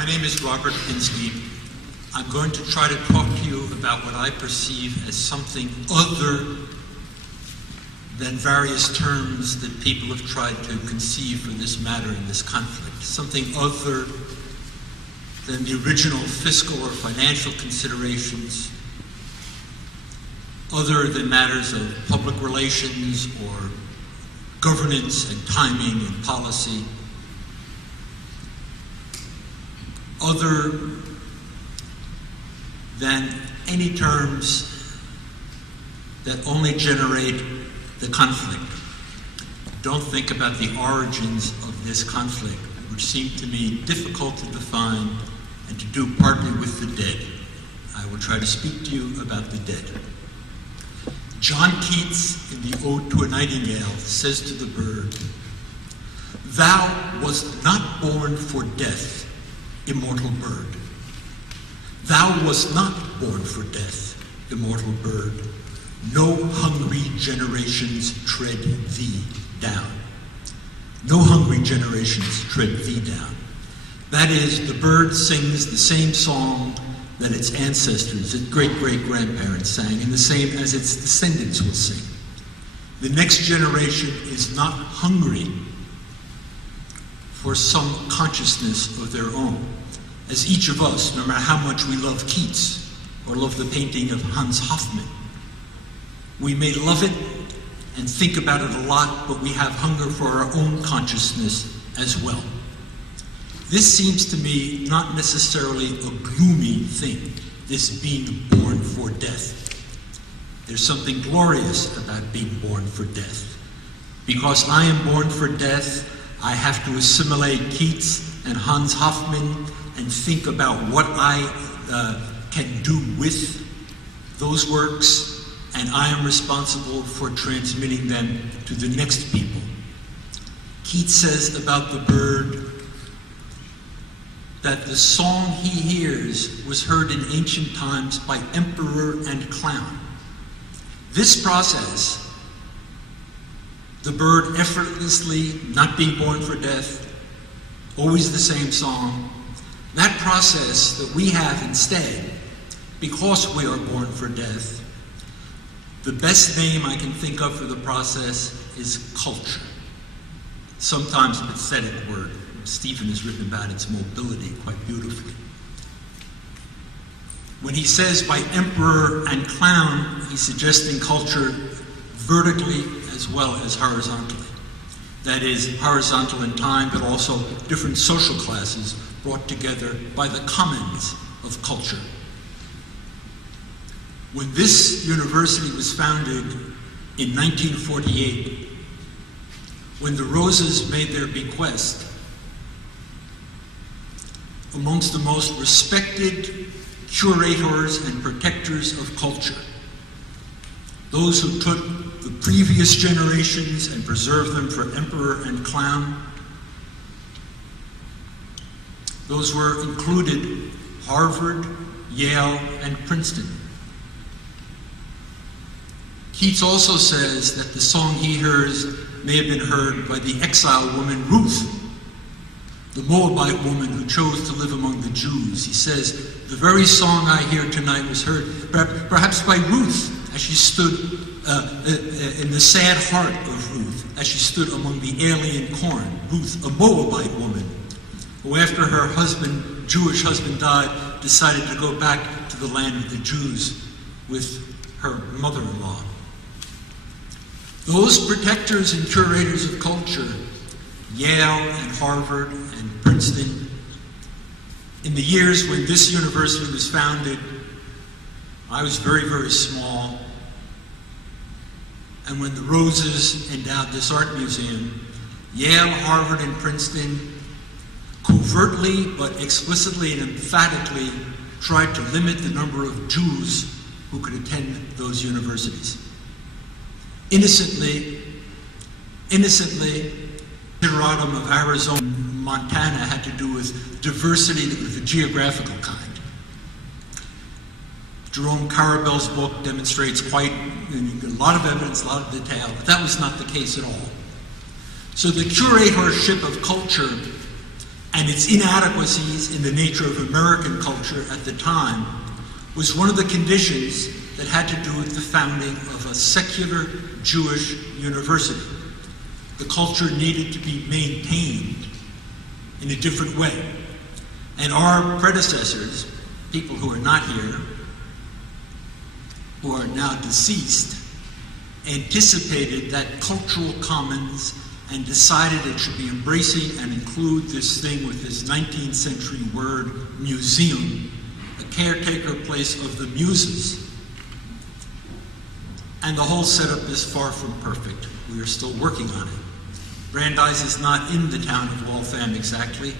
My name is Robert Pinsky. I'm going to try to talk to you about what I perceive as something other than various terms that people have tried to conceive for this matter in this conflict. Something other than the original fiscal or financial considerations, other than matters of public relations or governance and timing and policy, other than any terms that only generate the conflict. Don't think about the origins of this conflict, which seem to me difficult to define and to do partly with the dead. I will try to speak to you about the dead. John Keats, in the Ode to a Nightingale, says to the bird, "Thou wast not born for death, immortal bird. Thou wast not born for death, immortal bird. No hungry generations tread thee down." No hungry generations tread thee down. That is, the bird sings the same song that its ancestors, its great-great-grandparents sang, and the same as its descendants will sing. The next generation is not hungry for some consciousness of their own, as each of us, no matter how much we love Keats or love the painting of Hans Hofmann, we may love it and think about it a lot, but we have hunger for our own consciousness as well. This seems to me not necessarily a gloomy thing, this being born for death. There's something glorious about being born for death. Because I am born for death, I have to assimilate Keats and Hans Hofmann and think about what I can do with those works, and I am responsible for transmitting them to the next people. Keats says about the bird that the song he hears was heard in ancient times by emperor and clown. This process, the bird effortlessly not being born for death, always the same song, that process that we have instead, because we are born for death, the best name I can think of for the process is culture. Sometimes a pathetic word. Stephen has written about its mobility quite beautifully. When he says by emperor and clown, he's suggesting culture vertically as well as horizontally. That is, horizontal in time, but also different social classes brought together by the commons of culture. When this university was founded in 1948, when the Roses made their bequest, amongst the most respected curators and protectors of culture, those who took the previous generations and preserved them for emperor and clown, those were included Harvard, Yale, and Princeton. Keats also says that the song he hears may have been heard by the exile woman Ruth, the Moabite woman who chose to live among the Jews. He says, the very song I hear tonight was heard perhaps by Ruth as she stood in the sad heart of Ruth, as she stood among the alien corn. Ruth, a Moabite woman, who after her husband, Jewish husband, died, decided to go back to the land of the Jews with her mother-in-law. Those protectors and curators of culture, Yale and Harvard and Princeton, in the years when this university was founded, I was very, very small. And when the Roses endowed this art museum, Yale, Harvard, and Princeton covertly but explicitly and emphatically tried to limit the number of Jews who could attend those universities. Innocently, Consideratum of Arizona, Montana had to do with diversity that was the geographical kind. Jerome Carabel's book demonstrates quite a lot of evidence, a lot of detail, but that was not the case at all. So the curatorship of culture and its inadequacies in the nature of American culture at the time was one of the conditions that had to do with the founding of a secular Jewish university. The culture needed to be maintained in a different way. And our predecessors, people who are not here, who are now deceased, anticipated that cultural commons and decided it should be embracing and include this thing with this 19th century word, museum, the caretaker place of the muses. And the whole setup is far from perfect. We are still working on it. Brandeis is not in the town of Waltham exactly,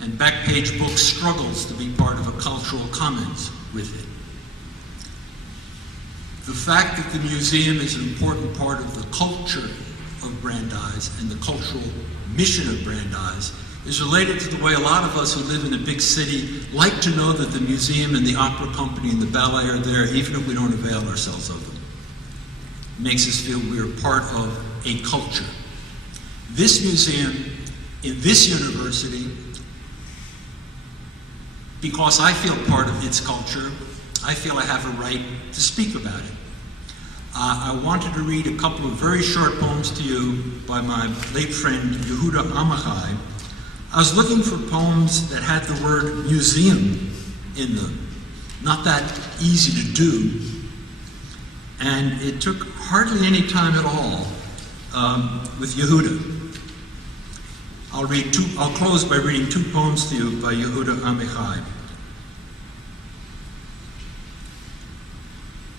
and Backpage Books struggles to be part of a cultural commons with it. The fact that the museum is an important part of the culture of Brandeis and the cultural mission of Brandeis is related to the way a lot of us who live in a big city like to know that the museum and the opera company and the ballet are there, even if we don't avail ourselves of them. It makes us feel we are part of a culture. This museum in this university, because I feel part of its culture, I feel I have a right to speak about it. I wanted to read a couple of very short poems to you by my late friend Yehuda Amichai. I was looking for poems that had the word museum in them. Not that easy to do. And it took hardly any time at all with Yehuda. I'll close by reading two poems to you by Yehuda Amichai.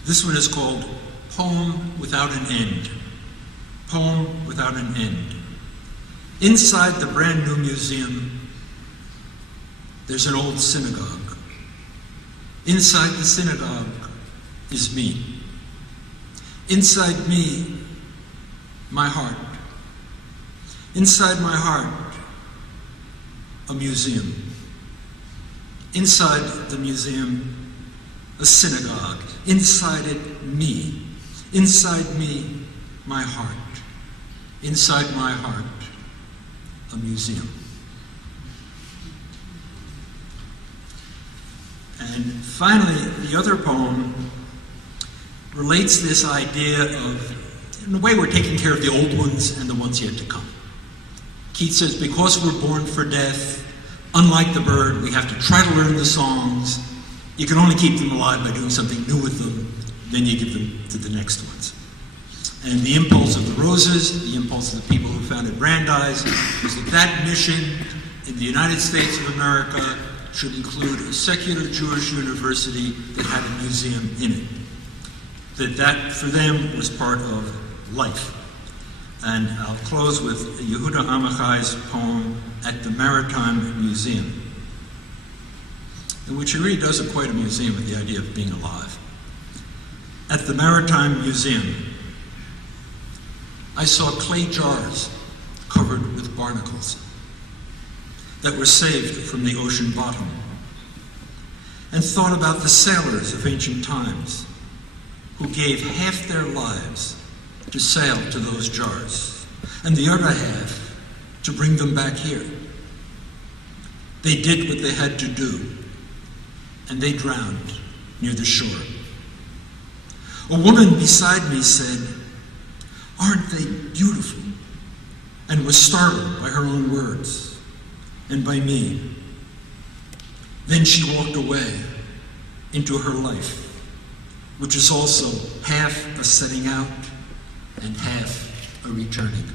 This one is called Poem Without an End. Poem Without an End. Inside the brand new museum, there's an old synagogue. Inside the synagogue is me. Inside me, my heart. Inside my heart, a museum. Inside the museum, a synagogue. Inside it, me. Inside me, my heart. Inside my heart, a museum. And finally, the other poem relates this idea of, in a way, we're taking care of the old ones and the ones yet to come. Keats says, because we're born for death, unlike the bird, we have to try to learn the songs. You can only keep them alive by doing something new with them, then you give them to the next ones. And the impulse of the Roses, the impulse of the people who founded Brandeis, was that that mission in the United States of America should include a secular Jewish university that had a museum in it. That for them was part of life. And I'll close with Yehuda Amichai's poem, At the Maritime Museum, in which he really does equate a museum with the idea of being alive. At the Maritime Museum, I saw clay jars covered with barnacles that were saved from the ocean bottom, and thought about the sailors of ancient times who gave half their lives to sail to those jars, and the other half to bring them back here. They did what they had to do, and they drowned near the shore. A woman beside me said, "Aren't they beautiful?" and was startled by her own words and by me. Then she walked away into her life, which is also half a setting out and half a returning.